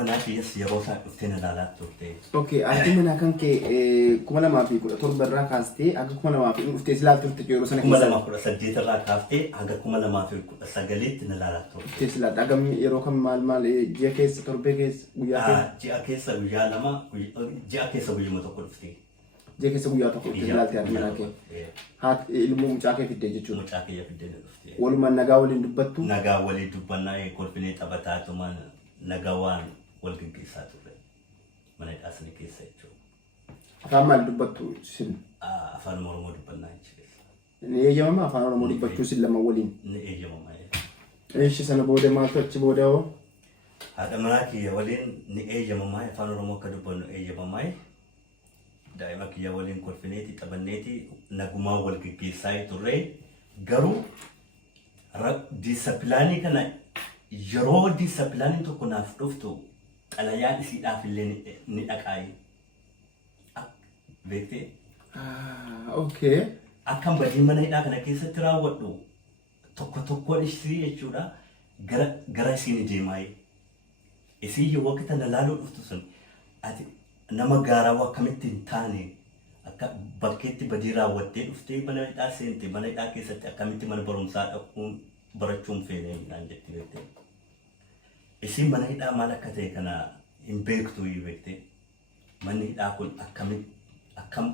manaa kiyyaas yeroo isaa dhuftee na ilaalaa turte. Okay, haati manaa kan kee 2017 irraa kaastee hanga 2000 dhuftee silaa turte yeroo sana keessa. 2018 irraa kaaftee hanga 2019tti na ilaalaa turte. Dhuftee silaa dhagam yeroo kam maal ji'a keessa torbee keessa guyyaa keessa. Ji'a keessa guyyaa lama ji'a keessa guyyuma tokko dhuftee. Ji'a keessa guyyaa tokko dhuftee ilaaltee haati manaa kee. Haati ilmoo mucaa kee fiddee jechuudha. Mucaa kee fiddee dhuftee. Walumaan nagaa waliin dubbattu. Nagaa waliin dubbannaa kolfinee taphataa tumaan nagaa waan wal gaggeessaa turre. Mana hidhaasni keessa jechuudha. Afaan maal dubbattu sin? Afaan Oromoo dubbannaa jechuudha. Ni eeyyamama afaan Oromoo dubbachuu sin lama waliin? Ni eeyyamama. Eeshi sana booda maaltu achi booda hoo? Haadha manaa kiyya waliin ni eeyyamamaa afaan Oromoo akka dubbannu eeyyamamaa. Daa'ima kiyya waliin kolfineeti taphanneeti nagumaa wal gaggeessaa turre. Garuu diisapilaanii kana yeroo diisapilaanii tokko naaf dhuftu xalayaan isiidhaaf illee ni dhaqaayi. Beektee? Okay. Akkam badii mana hidhaa kana keessatti raawwadhu tokko tokkoon isii jechuudha gara isiin deemaayi. Isii yoo akka tana laaluu dhuftu sun ati nama gaaraa akkamitti hin taane akka bakkeetti badii raawwattee dhuftee mana hidhaa seente mana hidhaa keessatti akkamitti mana barumsaa dhaquun barachuun feenee naan jetti beektee. Isiin mana hidhaa maal akka ta'e kana hin beektu beektee. Manni hidhaa kun akkam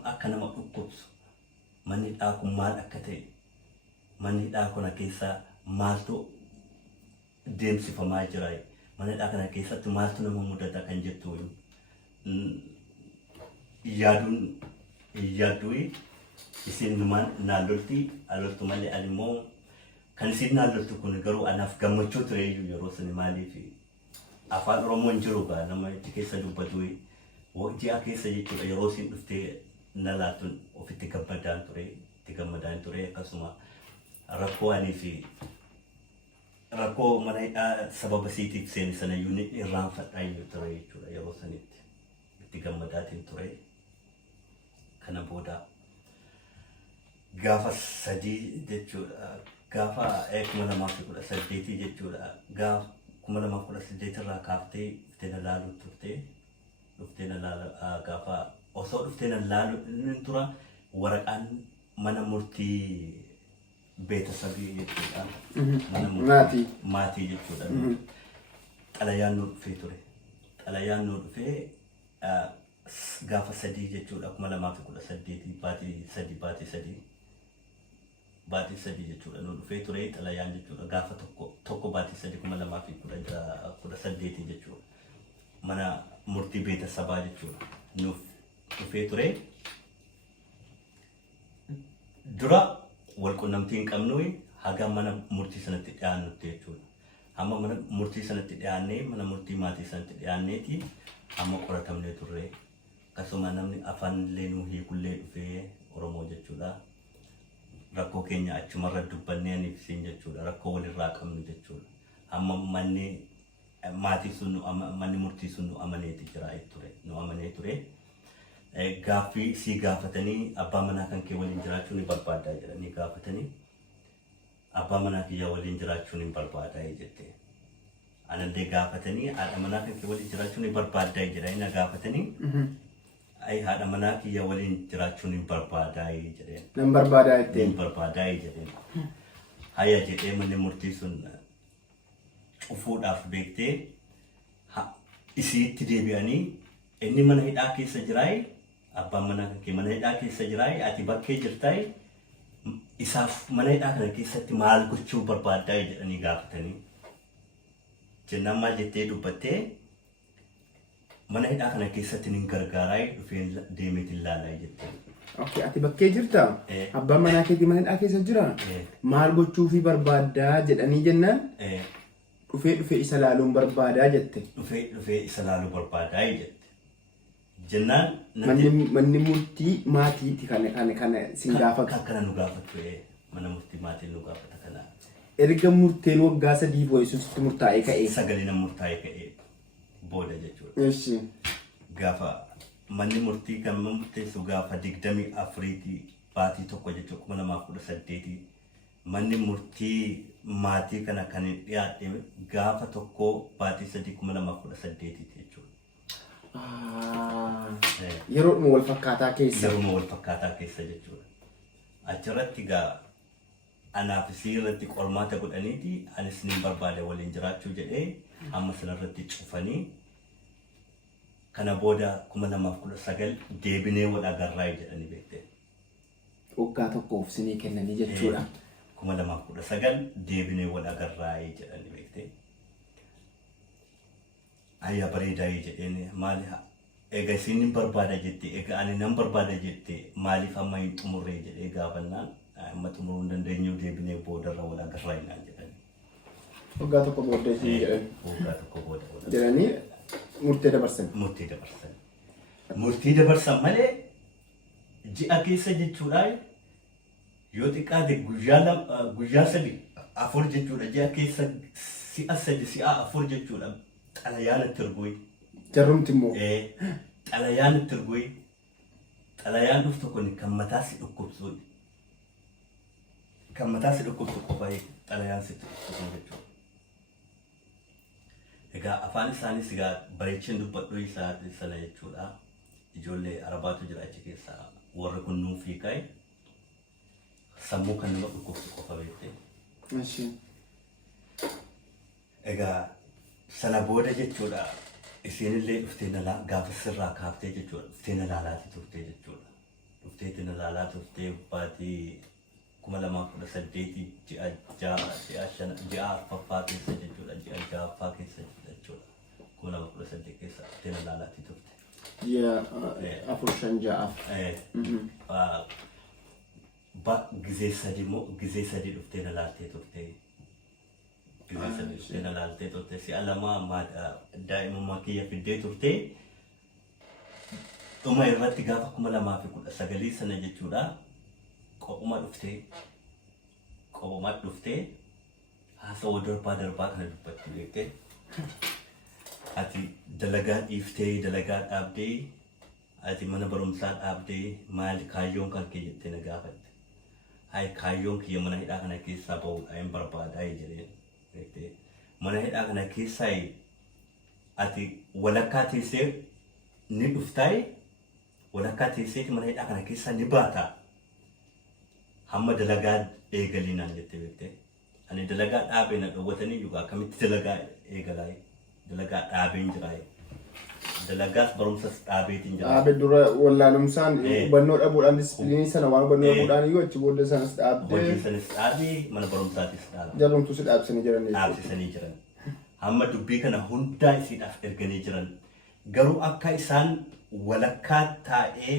akka nama dhukkubsu manni hidhaa kun maal akka ta'e manni hidhaa kana keessa maaltu deemsifamaa jira mana hidhaa kana keessatti maaltu nama mudata kan jettu yaaduun isin numaan naallolti aloltu malee animmoo kan isin naalloltu kun garuu anaaf gammachuu ture yeroo sani maaliif afaan Oromoon jiru gaa nama itti keessa dubbatu ji'a keessa jechuudha yeroo isin dhuftee na laatun ofitti gammadaan ture akkasuma rakkoo anii fi rakkoo mana hidhaa sababa siitiif seeni sanayyuu ni irraanfadhaa ture jechuudha yeroo sanitti itti gammadaatiin ture. Kana booda gaafa sadii jechuudha gaafa 2018 jechuudha gaafa 2018 irraa kaaftee dhuftee na laaluu turte dhuftee na laaluu gaafa osoo dhuftee na laaluu tura waraqaan mana murtii beetasabii jechuudha. Mana murtii maatii jechuudha. Xalayaan nu dhufee ture. Xalayaan nu dhufee gaafa sadii jechuudha 2018 baatii sadii jechuudha nu dhufee ture xalayaan jechuudha gaafa tokko baatii sadii 2018 jechuudha mana murtii beetasabaa jechuudha nuuf dhufee ture. Dura wal qunnamtii hin qabnu haga mana murtii sanatti dhiyaannutti jechuudha. Amma mana murtii sanatti dhiyaannee mana murtii maatii sanatti dhiyaanneeti amma qoratamnee turre. Akkasuma namni afaan illee nu hiikullee dhufee Oromoo jechuudha. Rakkoo keenya achumarra dubbannee ibsin jechuudha. Rakkoo walirraa qabnu jechuudha. Amma manni maatii sun manni murtii sun nu amaneeti jira ture. Nu amanee ture. Gaaffii si gaafatanii abbaa manaa kan kee waliin jiraachuu ni barbaadaa jedhanii gaafatanii abbaa manaa kiyya waliin jiraachuu ni barbaadaa jette. Anallee gaafatanii haadha manaa kan kee waliin jiraachuu ni barbaadaa jedhanii na gaafatanii ay haadha manaa kiyya waliin jiraachuu ni barbaadaa jedheen. Nan barbaadaa jettee. Ni barbaadaa jedheen. Hayya jedhee manni murtii sun cufuudhaaf beektee isiitti deebi'anii inni mana hidhaa keessa jiraay abbaan manaa kan kee mana hidhaa keessa jiraay ati bakkee jirtaay isaaf mana hidhaa kana keessatti maal gochuu barbaadaa jedhanii gaafatanii jennaan maal jettee dubbattee mana hidhaa kana keessatti nin gargaaraa dhufeen deemeetiin laalaa jettee. Okay, ati bakkee jirta abbaan manaa keetii mana hidhaa keessa jira maal gochuu fi barbaadaa jedhanii jennaan dhufee isa laaluun barbaadaa jette. Dhufee isa laaluu barbaadaa jette. Jennaan manni murtii maatiiti kana sin gaafatu. Kana nu gaafatu mana murtii maatii nu gaafata kana. Erga murteen waggaa 3 boyisuutti murtaa'ee ka'ee. Sagaleen murtaa'ee ka'ee booda jechuudha. Eeshi. Gaafa manni murtii kan murteessu gaafa 24 baatii tokko jechuudha 2018 manni murtii maatii kana kan dhiyaate gaafa tokko baatii 3,2018 jechuudha. Yeroo wal fakkaataa keessa. Yeroo wal fakkaataa keessa jechuudha. Achirratti gaa anaaf isii irratti qormaata godhaniiti anis ni barbaade waliin jiraachuu jedhee amma sanarratti cufanii kana booda 2019 deebinee wal agarraa jedhanii beekte. Waggaa tokkoof sinii kennanii jechuudha. 2019 deebinee wal agarraa jedhanii beekte. Ayyaa bareedaa jedheen maali egaa isin barbaada jettee egaa ani nan barbaada jettee maaliif amma hin xumurree jedhee gaafannaan amma xumuruu hin dandeenyu deebinee boodarra wal agarraa jedhanii. Waggaa tokko booda isin jedhanii. Waggaa tokko booda jedhanii murtee dabarsan. Murtee dabarsan. Murtee dabarsan malee ji'a keessa jechuudha. Yoo xiqqaate guyyaa 3-4 jechuudha. Ji'a keessa si'a 3-4 jechuudha. Xalayaan itti erguun. Jarrumti immoo. Xalayaan itti erguun. Xalayaan dhuftu kun kan mataa si dhukkubsu. Kan mataa si dhukkubsu qofa xalayaan si dhukkubsu jechuudha. Egaa afaan isaanis egaa bareechin dubbadhu isaa sana jechuudha. Ijoollee Arabaatu jira achi keessa warri kun nuuf hiikay. Sammuu kan nama dhukkubsu qofa beekte. Egaa sana booda jechuudha isinillee dhuftee gaafa sirraa kaaftee jechuudha dhuftee na laalaati turtee jechuudha. Dhuftee na laalaa turtee baatii 2018 ji'a arfaffaa keessa jechuudha ji'a ja'affaa keessa jechuudha 2018 keessa dhuftee na laalaati turte. Ji'a 4-5 ጊዜ sadii dhuftee na laaltee turte. Gisee sadii dhuftee na laaltee turte. Si'a lama daa'imummaa kiyya fiddee turte. Dhuma irratti gaafa 2019 sana jechuudha. Qophuma dhuftee haasawaa darbaa kana dubbatti beekte. Ati dalagaa dhiiftee dalagaa dhaabdee ati mana barumsaa dhaabdee maali kaayyoon kan kee jettee na gaafatte. Hai kaayyoon kiyya mana hidhaa kana keessaa bahuudha hin barbaadaa jedheen beekte. Mana hidhaa kana keessaa ati walakkaa teessee ni dhuftaay walakkaa teesseeti mana hidhaa kana keessaa ni baataa. Hamma dalagaa eegalinaan jettee beekte. Ani dalagaa dhaabee na dhowwatanii yookaan akkamitti dalagaa eegalaa dalagaa dhaabeen jiraay. Dalagaas barumsas dhaabeetiin jira. Dhaabe dura wallaalumsaan hubannoo dhabuudhaan disipiliinii sana waan hubannoo dhabuudhaan iyyuu achi booda sanas dhaabdee. Hojii sanis dhaabee mana barumsaatis dhaabee. Jarrumtuus dhaabsanii jiran. Dhaabsisanii jiran. Hamma dubbii kana hundaa isiidhaaf erganii jiran. Garuu akka isaan walakkaa taa'ee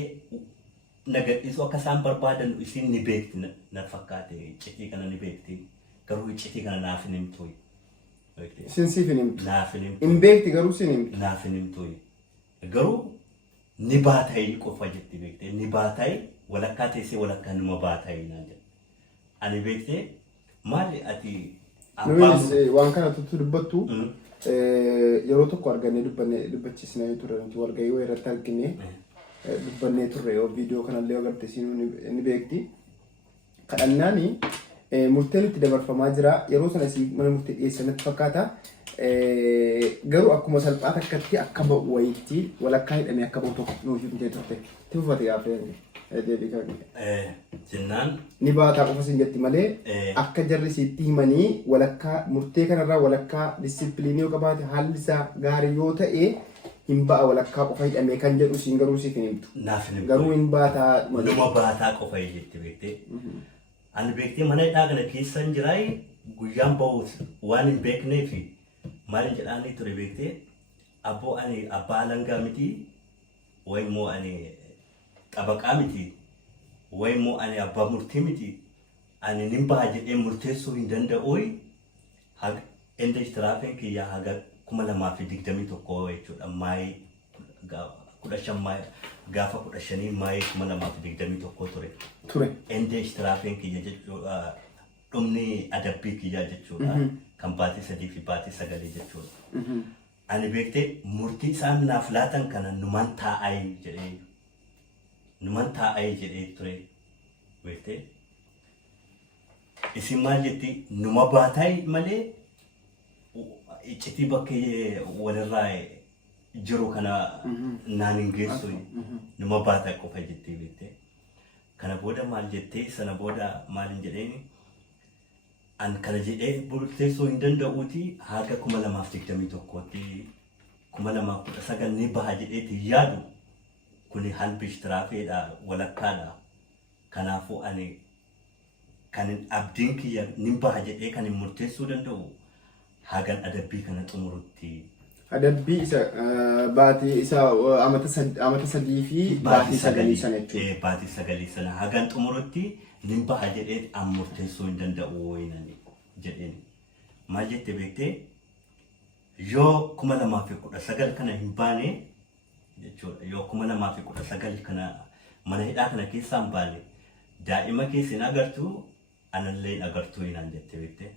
nagadhiisuu akka isaan barbaadan isin ni beekti na fakkaate iccitii kana ni beekti. Garuu iccitii kana naaf hin himtu. Sinsiif hin himtu. Naaf hin himtu. Hin beekti garuu sin himtu. Naaf hin himtu. Garuu ni baatayi qofa jetti beekte. Ni baatayi walakkaa teessee walakkaa nama baatayi naan jedhe. Ani beekte maali ati waan kana tuttu dubbattu yeroo tokko argannee dubbachiisnee turre nuti walgahii wayii irratti argine dubbannee turre yoo viidiyoo kanallee agartee siinuu ni beekti. Kadhannaani murteen itti dabarfamaa jira yeroo sana si mana murtee dhiyeessanitti fakkaata. Garuu akkuma salphaata akkatti akka ba'u wayiitti walakkaa hidhamee akka ba'u tokko nuuf himtee turte. Itti fufate gaafee deebii kan jennaan ni baataa qofa sin jetti malee akka jarri sitti himanii walakkaa murtee kanarraa walakkaa disipiliinii yoo qabaate haalli isaa gaarii yoo ta'e hin ba'a walakkaa qofa hidhamee kan jedhu siin garuu siif hin himtu. Naaf hin himtu. Garuu hin baataa nama baataa qofa jetti beektee. Ani beektee mana hidhaa kana keessa hin jiraay guyyaan ba'uus waan hin beekneefi maal jedhaanii ture beektee abboo ani abbaa alangaa miti wayimmoo ani qabaqaa miti wayimmoo ani abbaa murtii miti ani nin baha jedhee murteessuu hin danda'u haga enda istiraafeen kiyyaa haga 2021 jechuudha maayii 15 maayii gaafa 15 maayii 2021 ture. Enda istiraafeen kiyya jechuudha dhumni adabbii kiyyaa jechuudha. Kan baatii 3 fi baatii 9 jechuudha. Ani beektee murtii isaan naaf laatan kana numan taa'ayi jedhee ture beektee. isin maal jetti numa baataay malee iccitii bakkee walirraa jiru kana naan hin geessu numa baataa qofa jettee beektee. Kana booda maal jettee sana booda maal hin jedheeni an kana jedhee bulteessoo hin danda'uuti haga 2021tti 2019 ni baha jedheeti yaadu kuni halbish tiraafeedha walakkaadha. Kanaafuu ani kan abdiin kiyya ni baha jedhee kan murteessuu danda'u hagan adabbii kana xumurutti. Adabbii isa baatii isa amata sadii fi baatii sagalii sana jechuudha. Baatii sagalii sana hagan xumurutti ni baha jedhee an murteessuu hin danda'u waynani jedheen. Maal jette beektee yoo 2019 kana hin baane jechuudha. Yoo 2019 kana mana hidhaa kana keessaa hin baane daa'ima keessan agartuu anallee agartuu hinaan jette beektee.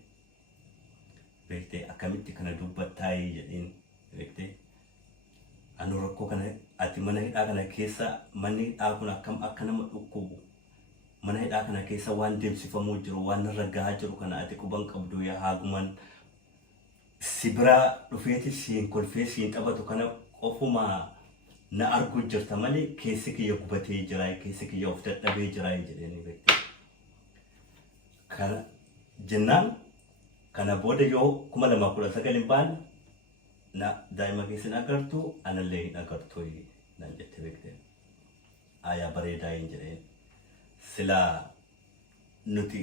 Beektee akkamitti kana dubbattaa jedheen beektee. Anu rakkoo kana ati mana hidhaa kana keessa manni hidhaa kun akkam akka nama dhukkubu mana hidhaa kana keessa waan deemsifamuu jiru waan irra gahaa jiru kana ati quban qabdu yaa haaguman si biraa dhufeeti siin kolfee siin taphatu kana qofuma na argu jirta malee keessi kiyya gubatee jira keessi kiyya of dadhabee jira jedhanii beektee. Kana jennaan kana booda yoo 2019 hin baane na daa'ima keessan agartuu anallee hin agartuu naan jette beektee. Aayaa bareedaa hin jedheen. Silaa nuti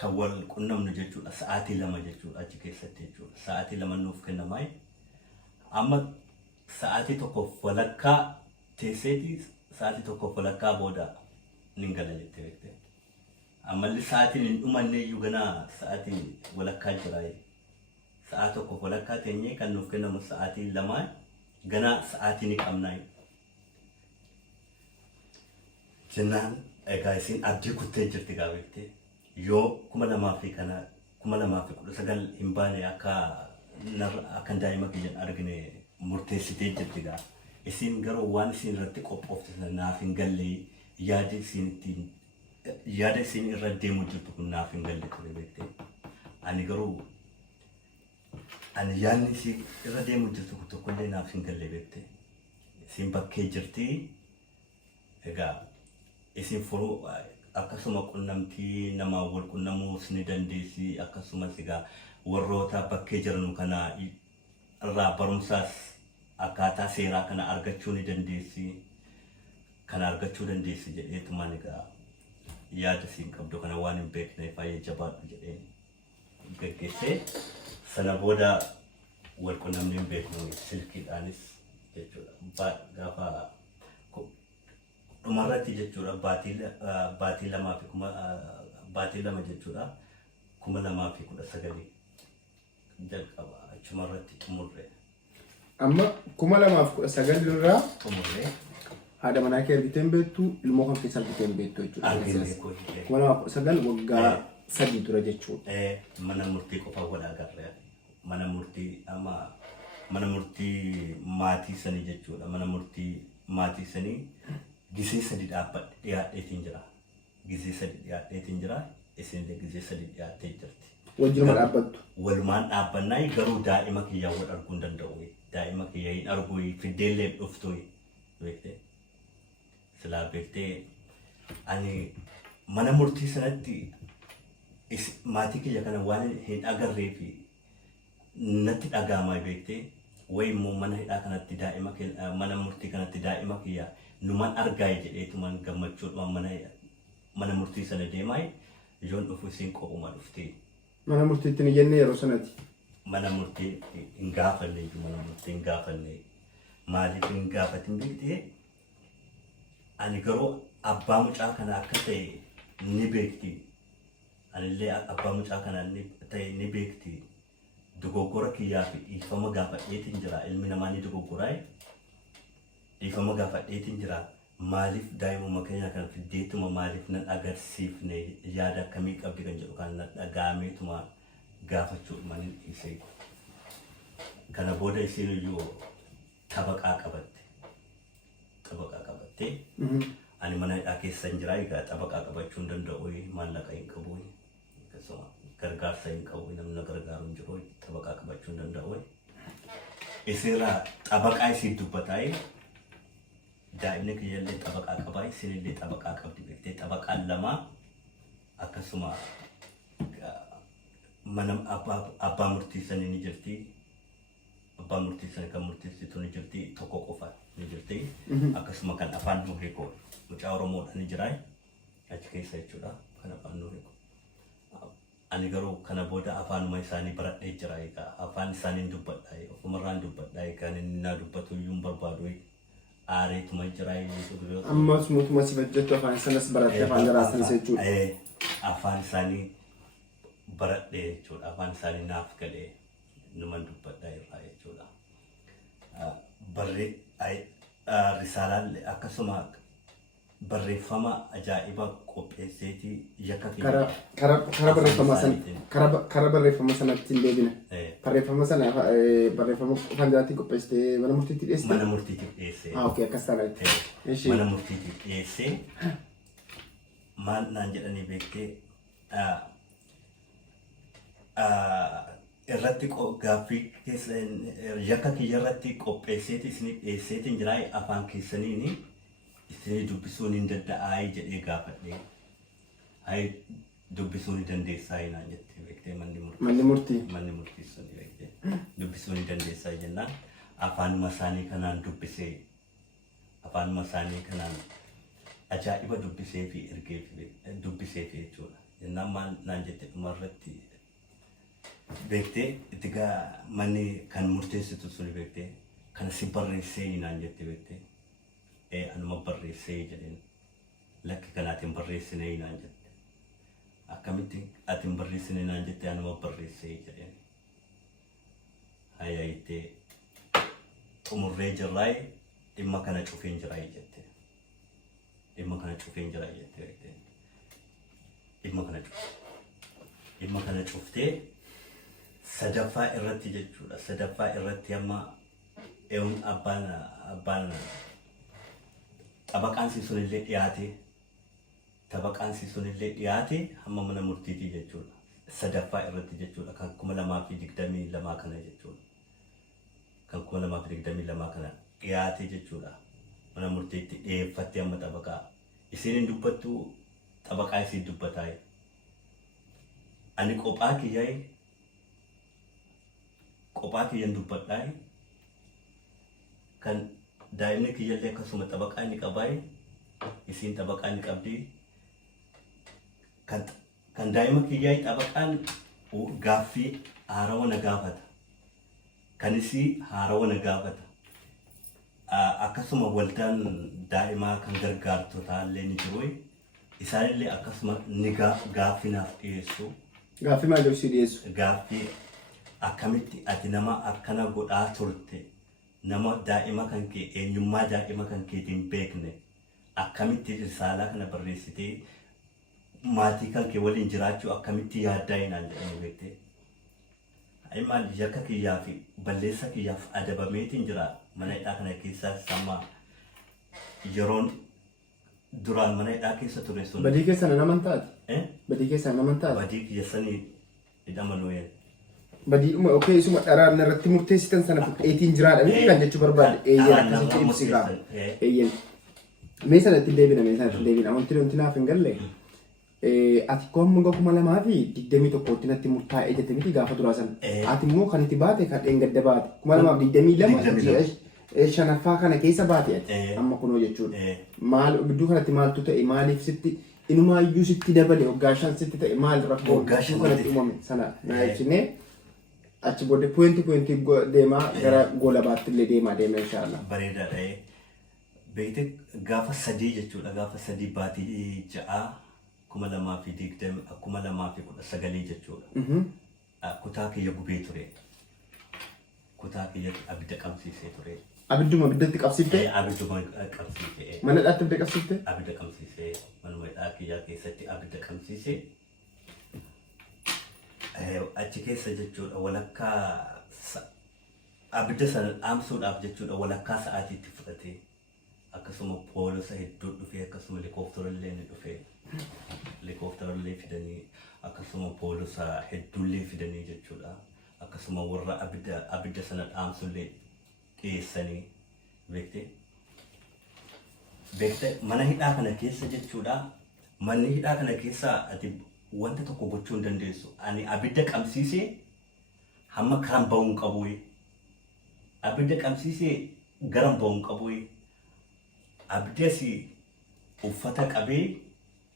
kan wal qunnamnu jechuudha sa'aatii 2 jechuudha achi keessatti jechuudha. Sa'aatii 2 nuuf kennamaa amma sa'aatii tokkoof walakkaa teesseeti sa'aatii tokkoof walakkaa booda nin gala jettee beektee. Ammalli sa'aatiin hin dhumanne iyyuu ganaa sa'aatii walakkaa jira. Sa'a tokkoof walakkaa teenyee kan nuuf kennamu sa'aatii 2 ganaa sa'aatii ni qabnaa. Jennaan egaa isin abdii kuttee jirti gaa beektee. Yoo 2019 hin baane akka daa'ima kiyyan argine murteessitee jirti gaa. Isin garuu waan isin irratti qophooftan naaf hin galle yaada isin irra deemu jirtu kun naaf hin galle ture beektee. Ani garuu ani yaadni isin irra deemu jirtu kun tokkollee naaf hin galle beektee. Isin bakkee jirti egaa isin furuu akkasuma qunnamtii nama wal qunnamuus ni dandeessi akkasumas egaa warroota bakkee jiran kana irraa barumsaas akkaataa seeraa kana argachuu ni dandeessi. Kana argachuu dandeessi jedheetumaan egaa yaada isin qabdu kana waan hin beekneef baay'ee jabaadhu jedheen gaggeessee sana booda wal qunnamni hin beeknu silkiidhaanis jechuudha. Gaafa dhumarratti jechuudha baatii 2 jechuudha 2019 jalqaba achumarratti xumurre. Amma 2019 irraa xumurre haadha manaa kee argiteen beektu ilmoo kan keessa argiteen beektu jechuudha. 2019 waggaa 3 ture jechuudha. Mana murtii qofa wal agarre mana murtii amma mana murtii maatii sanii jechuudha. Mana murtii maatii sanii gisee 3 dhiyaadheetiin jira. Gisee 3 dhiyaadheetiin jira. Isinillee gisee 3 dhiyaattee jirti. Wajjiruma dhaabbattu. Walumaan dhaabbannaa garuu daa'ima kiyyaa wal arguu hin danda'u. Daa'ima kiyyaa hin argu fiddeellee dhuftu beektee. Silaa beektee ani mana murtii sanatti maatii kiyya kana waan hin agarree fi natti dhagaamaa beektee. Way immoo mana hidhaa kanatti daa'ima mana murtii kanatti daa'ima kiyyaa numan argaa jedheetumaan gammachuudhaan mana murtii sana deemaa ijoon dhufu isin qophuma dhuftee. Mana murtiitti ni jenne yeroo sanatti. Mana murtii hin gaafanne mana murtii hin gaafanne maaliif hin gaafatin beektee ani garuu abbaa mucaa kana akka ta'e ni beekti. Anillee abbaa mucaa kana ta'e ni beekti. Dogoggora kiyyaa fi dhiifama gaafadheetiin jira. Ilmi namaa ni dogoggoraa. Dhiifama gaafadheetiin jira. Maaliif daa'imuma keenya kan fiddeetuma maaliif nan agarsiifne yaada akkamii qabdi kan jedhu kan dhaga'ameetuma gaafachuudhumaan hin dhiisee. Kana booda isin iyyuu xabaqaa qabatte. Xabaqaa qabattee ani mana hidhaa keessa hin jira egaa xabaqaa qabachuu hin danda'u maallaqa hin qabu. akkasuma gargaarsa hin qabu namni gargaaru hin jiru xabaqaa qabachuu hin danda'u. Isinirraa xabaqaa isin dubbataa'e daa'imni kiyyallee xabaqaa qabaa isinillee xabaqaa qabdi beektee xabaqaan lamaa akkasuma mana abbaa murtiisanii ni jirti. Abbaa murtiisanii kan murtiisitu ni jirti tokko qofa ni jirti. Akkasuma kan afaan nu hiikoo mucaa Oromoodha ni jiraa achi keessa jechuudha kan afaan nu hiikoo. Ani garuu kana booda afaanuma isaanii baradhee jira egaa afaan isaanii dubbadha ofumarraan dubbadha kan inni na dubbatu iyyuu hin barbaadu aareetuma jira ammas mutuma si fajjattu afaan sanas baradhee afaan garaasanis jechuudha. Afaan isaanii baradhee jechuudha afaan isaanii naaf galee numan dubbadha irraa jechuudha. Risaalaan akkasuma barreeffama ajaa'iba qopheesseeti yakka kara barreeffama sanatti hin deebina. Barreeffama sana barreeffama afaan jalatti qopheessitee mana murtiitti dhiyeessite? Mana murtiitiif dhiyeessee. Okay, akkas taanatti. Mana murtiitiif dhiyeessee maal naan jedhanii beektee irratti gaaffii keessa yakka kiyya irratti qopheesseeti isin dhiyeesseetiin jiraa afaan keessaniini isin dubbisuun hin danda'aa jedhee gaafadhee hay dubbisuun hin dandeessaa naan jettee beektee manni murtii sun beektee dubbisuun hin dandeessaa jennaan afaanuma isaanii kanaan ajaa'iba dubbisee fi ergee dubbisee fi jechuudha jennaan maal naan jette dhumarratti beektee itti gaa manni kan murteessitu sun beektee kan si barreessee naan jette beektee anuma barreessee jedheen lakki kanaatiin barreessinee naan jette akkamitti atiin barreessinee naan jette anuma barreessee jedheen hayyaayitee xumurree jirraay dhimma kana cufeen jiraa jette dhimma kana cufeen jiraa jette beektee dhimma kana cuftee sadaffaa irratti jechuudha sadaffaa irratti amma eewun abbaan xabaqaan sunillee dhiyaate hamma mana murtiitii jechuudha sadaffaa irratti jechuudha kan 2022 kana jechuudha kan 2022 kana dhiyaate jechuudha mana murtiitti dhiyeeffatte amma xabaqaa isin hin dubbattu xabaqaa isin dubbataa ani qophaa kiyyan dubbadhaa kan daa'imni kiyyallee akkasuma xabaqaa ni qabaa isin xabaqaa ni qabdi kan daa'ima kiyyaa xabaqaan gaaffii haarawa na gaafata kan isii haarawa na gaafata akkasuma waldaan daa'imaa kan gargaartotaallee ni jiru isaanillee akkasuma ni gaaffinaaf dhiyeessu. Gaaffii maal ibsu dhiyeessu? Gaaffii akkamitti ati nama akkana godhaa turte nama daa'ima kan kee eenyummaa daa'ima kan keetiin beekne akkamitti risaalaa kana barreessitee maatii kan kee waliin jiraachuu akkamitti yaaddaa naan jedhanii beektee maal yakka kiyyaa fi balleessa kiyyaaf adabameetiin jira mana hidhaa kana keessa sammaa yeroon duraan mana hidhaa keessa ture sun. Badii keessa nama taati? Badii keessa nama taati? Badii keessanii hidhamanuu Badii okay isuma dharaan irratti murteessitan sana fudheetiin jiraadha miti kan jechuu barbaade eeyyee akkasitti ibsi qaba eeyyee mee sanatti deebina wanti naaf hin galle ati koomma 2021tti natti murtaa'ee jette miti gaafa duraa sana ati immoo kan itti baate kan dheengadda baate 2022 shanaffaa kana keessa baate ati amma kunoo jechuudha maal gidduu kanatti maaltu ta'e maaliif sitti inumaayyuu sitti dabale waggaa 5 sitti ta'e maal rakkoo kanatti uumame sana na ibsinee achi booda pointi deemaa gara goolabaatti illee deema inshallah. Bareedaadha. Beekte gaafa 3 jechuudha gaafa 3 baatii 6 2019 jechuudha. Kutaa kiyya gubee ture. Kutaa kiyya abidda qabsiisee ture. Abiddatti qabsiifte? Abidduma qabsiisee. Mana hidhaatti abidda qabsiifte? Abidda qabsiisee manuma hidhaa kiyyaa keessatti abidda qabsiisee. Achi keessa jechuudha walakkaa abidda sana dhaamsuudhaaf jechuudha walakkaa sa'aatiitti fudhatee akkasuma poolisa hedduu dhufee akkasuma helikoophterallee ni dhufee helikoophterallee fidanii akkasuma poolisa hedduullee fidanii jechuudha. Akkasuma warra abidda sana dhaamsullee dhiyeessanii beekte mana hidhaa kana keessa jechuudha. Manni hidhaa kana keessa ati wanta tokko gochuu hin dandeessu. Ani abidda qabsiisee hamma karaan ba'uun qabu. Abidda qabsiisee garan ba'uun qabu. Abiddas uffata qabee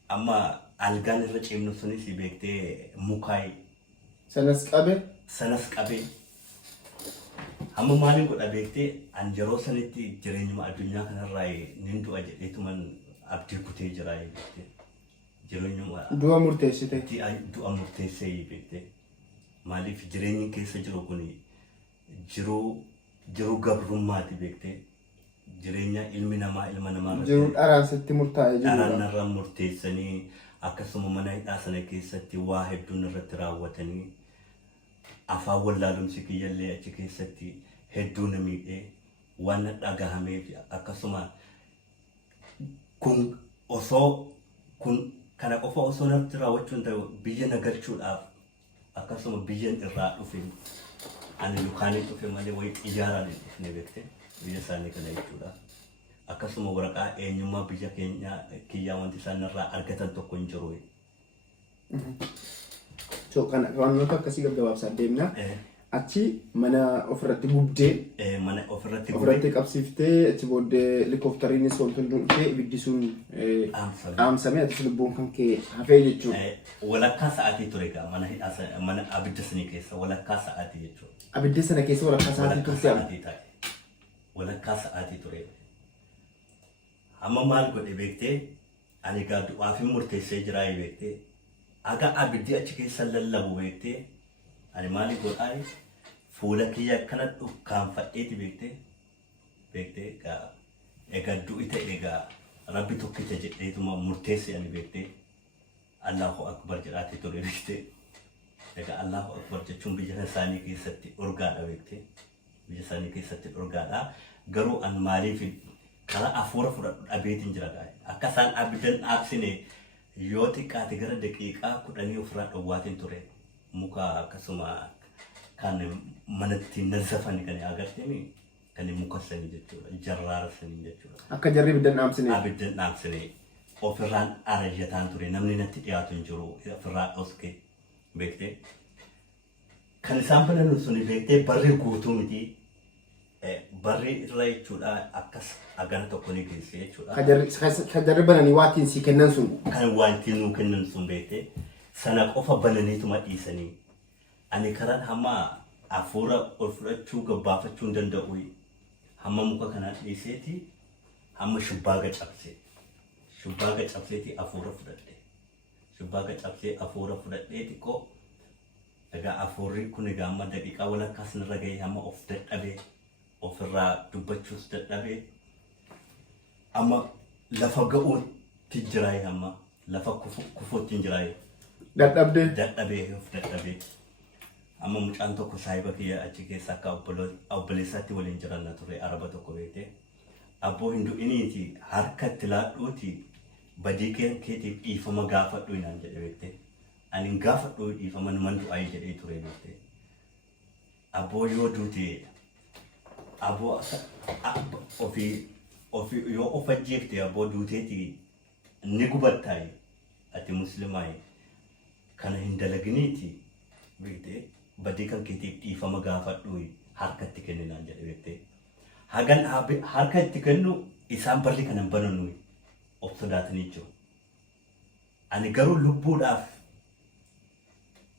amma algaan irra ciibnu sunis beektee mukaay sanas qabee amma maaliin godha beektee an yeroo sanitti jireenyuma addunyaa kanarraa nin du'a jedheetuman abdii kutee jira beektee jireenyuma du'a murteessite du'a murteessee beektee maaliif jireenyi keessa jiru kun jiruu gabrummaati beektee jireenya ilma namaa jiru dharaansitti murtaa'ee jiru dharaanarra murteessanii akkasuma mana hidhaa sana keessatti waa hedduun irratti raawwatanii afaan wallaalumsi kiyyallee achi keessatti hedduu na miidhee waan dhagahamee fi akkasuma kun kana qofa osoo natti raawwachuun ta'u biyya nagalchuudhaaf akkasuma biyyan irraa dhufe ani lukaanii dhufe malee wayii xiyyaaraan hin dhufne beekte biyya isaanii kana jechuudha. Akkasuma waraqaa eenyummaa biyya kiyyaa wanti isaan irraa argatan tokko hin jiru. So kana wantoota akkasii gaggabaabsaa deemna. Achi mana ofirratti gubdee mana ofirratti qabsiiftee achi booddee helikoophteriinis wantoonni dhufee ibiddi sun dhaamsamee atis lubbuun kan kee hafee jechuudha. Walakkaa sa'aatii ture egaa mana abidda sana keessa walakkaa sa'aatii jechuudha. Abidda sana keessa walakkaa sa'aatii turte. Walakkaa sa'aatii ture. Amma maal godhe beektee ani egaa du'aaf murteessee jiraa beektee aga abiddi achi keessa lallabu beektee ani maali godhaa fuula kiyya akkana dhukkaanfadheeti beektee egaa du'i ta'e egaa rabbi tokkicha jedheetuma murteesse ani beektee Allahu akbar jedhaati ture beektee egaa Allahu akbar jechuun biyya isaanii keessatti urgaadha beektee biyya isaanii keessatti urgaadha garuu an maaliif kala afuura fudhadhu dhabeetiin jira akka isaan abiddan dhaabsine yoo xiqqaate gara daqiiqaa 10 ofirraa dhowwaatiin ture muka akkasuma kan manatti nazafani kan agartanii kan muka sanii jechuudha jarraara sanii jechuudha akka jarri abiddan dhaabsine ofirraan arayyataan ture namni natti dhiyaatu hin jiru ofirraa dhoske beektee kan isaan banan suni beektee barri guutuu miti barri irra jechuudha akkas agana tokko ni geesse jechuudha. Kan jarri bananii waatiin si kennan sun. Kan waatiin nu kennan sun beektee sana qofa bananiituma dhiisanii ani karaan hamma afuura ol fudhachuu gabbaafachuu hin danda'u hamma muka kanaan dhiiseeti hamma shubbaaga cabseeti afuura fudhadhe shubbaaga cabsee afuura fudhadhee xiqqoo egaa afuurri kun egaa amma daqiiqaa walakkaas nirra gahee hamma of dadhabee ofirraa dubbachuus dadhabee amma lafa ga'uutti jiraay amma lafa kufuutti jiraay dadhabee of dadhabee amma mucaan tokko saahiba kiyya achi keessa akka obboleessaatti waliin jiranna ture araba tokko beekte abboo hindu iniiti harka itti laadhuuti badii keetiif dhiifama gaafadhu inaan jedhe beekte ani gaafadhu dhiifama numan du'aayii jedhee ture beekte abboo yoo duute abboo ofii yoo of ajjeefte abboo duuteeti ni gubattaayi ati muslimaayi kana hin dalaginiiti beekte badii kan keetiif dhiifama gaafadhu harkatti kenninaan jedhe beekte hagan harka itti kennu isaan barri kanan bananu of sodaatanii jiru ani garuu lubbuudhaaf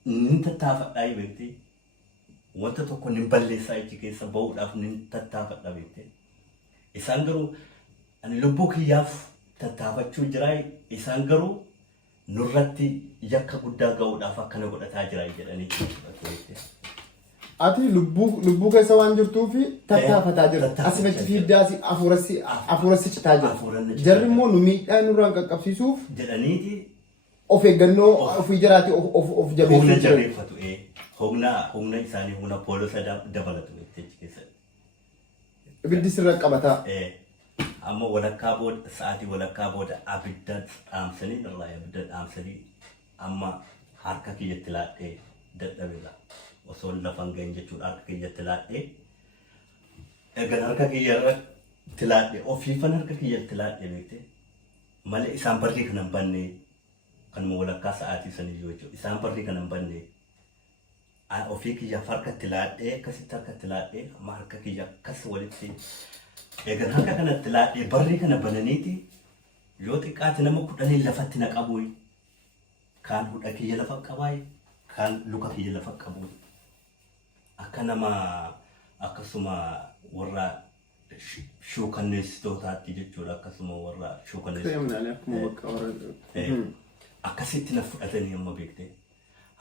nin tattaafadhaa beekte wanta tokko nin balleessaa ichi keessa ba'uudhaaf nin tattaafadha beekte isaan garuu ani lubbuu kiyyaaf tattaafachuu jiraa isaan garuu nurratti yakka guddaa ga'uudhaaf akkana godhataa jiraa jedhanii beekte ati lubbuu keessa waan jirtuuf tattaafataa jirta asifatti fiiddaasi afuurassi citaa jira jarri immoo nu miidhaa nurraan qaqqabsiisuuf jedhaniiti of eeggannoo ofii jiraati of jabeeffatu humna isaanii humna poolisa dabalatu jechuudha keessatti ibiddi sirra qabataa amma walakkaa booda sa'aatii walakkaa booda abidda dhaamsanii irraa abidda dhaamsanii amma harka kiyyatti laadhee dadhabedha. Osoo lafan ga'in jechuudha harka kiyyatti laadhee. Egaa harka kiyyatti laadhee ofiifan harka kiyyatti laadhee beekte malee isaan barrii kan hin banne kanuma walakkaa sa'aatii sanii jechuudha. Isaan barrii kan hin banne ofii kiyyaaf harkatti laadhee akkasitti harkatti laadhee amma harka kiyya akkas walitti. Egaa harka kanatti laadhee barrii kana bananiiti yoo xiqqaate nama 10 lafatti na qabu kaan hudha kiyya lafa qabaay kaan luka kiyya lafa qabu akka nama akkasuma warra shuukanneessitootaatti jechuudha akkasuma warra shuukanneessitootaatti akkasitti na fudhatanii amma beekte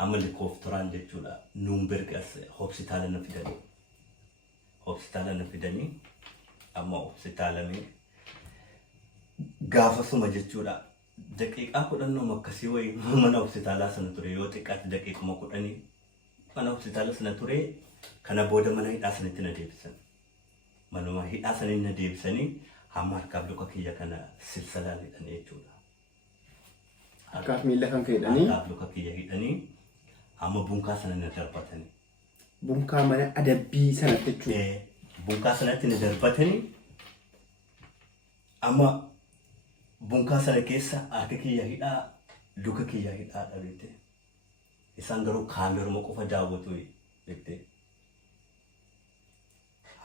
amma likkooftoraan jechuudha Nuunberg as hospitaala na fidanii amma hospitaalamee gaafasuma jechuudha daqiiqaa 10 akkasii wayi mana hospitaalaa sana ture yoo xiqqaate daqiiquma 10 mana hospitaala sana ture kana booda mana hidhaa sanatti na deebisan manuma hidhaa sanatti na deebisanii hamma harkaaf luka kiyya kana silsalaan hidhanii jechuudha. Harkaaf miila kan hidhanii harkaaf luka kiyya hidhanii amma bunkaa sana na darbatanii. Bunkaa mana adabbii sanatti jechuudha. Bunkaa sanatti na darbatanii amma bunkaa sana keessa harka kiyya hidhaa luka kiyya hidhaa dhabete isaan garuu kaameruma qofa daawwatu beekte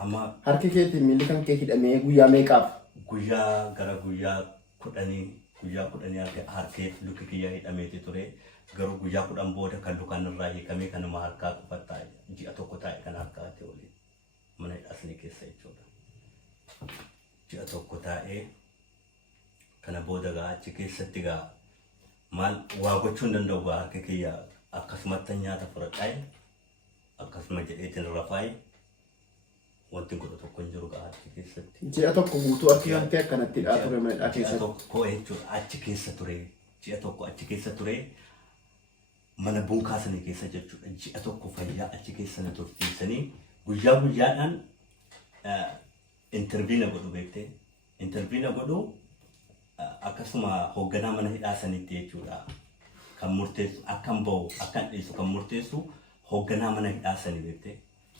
amma harki keetti miilli kan kee hidhamee guyyaa meeqaaf? Guyyaa gara guyyaa 10 harkeef luki kiyya hidhameeti ture garuu guyyaa 10 booda kan lukaan irraa hiikamee kanuma harkaa qofa taa'e ji'a tokko taa'e kan harkaatti waliin mana hidhaasni keessa jechuudha. Ji'a tokko taa'ee kana booda achi keessatti maal waa gochuu hin danda'u harka kiyya akkasumatti nyaata fudhadhaa'e akkasuma jedheetiin rafaa'e wanti godhu tokko hin jiru achi keessatti. Ji'a tokko guutuu harki kan kee akkanatti hidhaa ture mana hidhaa keessatti. Ji'a tokko jechuudha achi keessa ture ji'a tokko achi keessa ture mana bunkaa sana keessa jechuudha ji'a tokko fayyaa achi keessa na tursiisanii guyyaa guyyaadhaan interviina godhu beekte interviina godhu akkasuma hoogganaa mana hidhaa sanitti jechuudha kan murteessu akkan bahu akkan dhiisu kan murteessu hoogganaa mana hidhaa sanii beekte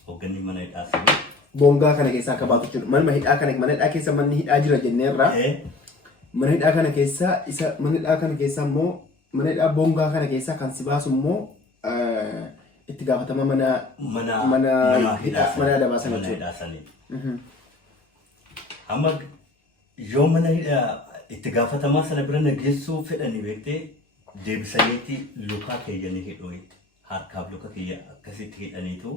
hoogganni mana hidhaa sanii. Bongaa kana keessaa akka baatu jechuudha. Mana hidhaa keessa manni hidhaa jira jenneerra. Mana hidhaa kana keessa mana hidhaa kana keessa immoo mana hidhaa bongaa kana keessa kan si baasu immoo itti gaafatama mana adabaa sana jechuudha. Amma yoo mana hidhaa itti gaafatamaa sana bira nageessuu fedhanii beektee deebisaniiti lukaa keeyyanii hidhoo harkaaf luka kiyya akkasitti hidhaniitu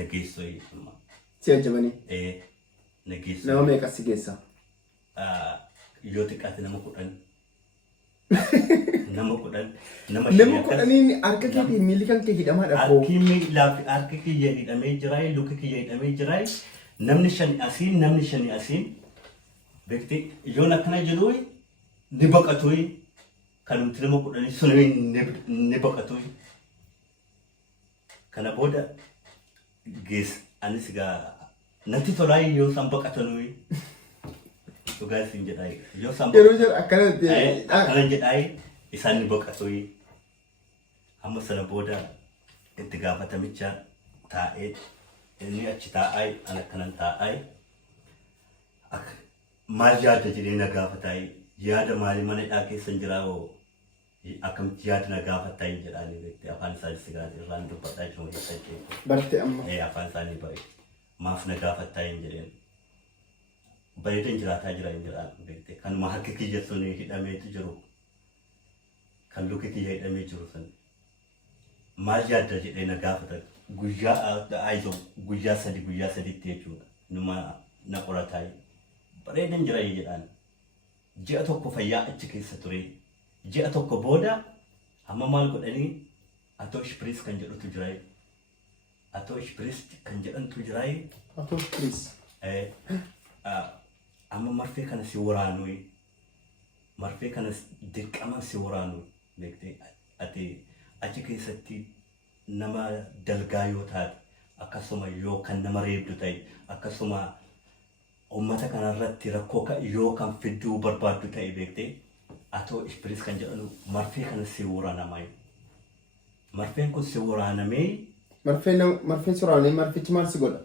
nageessoo jechuudha. Si ajjabanii? Nageessoo. Nama meeqa si geessa? Yoo xiqqaate nama 10. Nama 10. Nama 10 harka keetii miilli kan kee hidhamaadha. Harki kiyya hidhamee jiraay luka kiyya hidhamee jiraay namni 5 asiin namni 5 asiin beekte yoon akkana jedhu ni baqatu kanumti nama 10 sun ni baqatu kana booda gees anis natti tolaa yoo san baqatanu dhugaa isin jedhaay yoo san akkana jedhaay isaan ni baqatu amma sana booda itti gaafatamicha taa'ee inni achi taa'ay ana kanan taa'ay maal yaada jedhee na gaafataa yaada maali mana hidhaa keessa jiraawoo akkamitti yaada na gaafataa jedhaanii beekte afaan isaanii sigaati irraan dubbadhaa jiru keessa jechuudha. Barte amma. Afaan isaanii bare maaf na gaafataa jedheen bareedan jiraataa jira jedhaan beekte kanuma harka kiyya sun hidhameetu jiru kan luka kiyya hidhamee jiru sun maal yaada jedhee na gaafata guyyaa sadiitti jechuudha numa na qorataa bareedan jira jedhaan ji'a tokko fayyaa achi keessa ture ji'a tokko booda amma maal godhanii atoo ishpiriis kan jedhutu jira atoo ishpiriis kan jedhantu jira atoo ishpiriis amma marfee kana si waraanu marfee kana dirqama si waraanu beekte ati achi keessatti nama dalgaa yoo taate akkasuma yoo kan nama reebdu ta'e akkasuma ummata kanarratti rakkoo yoo kan fidduu barbaaddu ta'e beektee atoo ispiris kan jedhamu marfee kana si waraanamaa marfeen kun si waraanamee marfeen waraanamee marfichi maal si godha?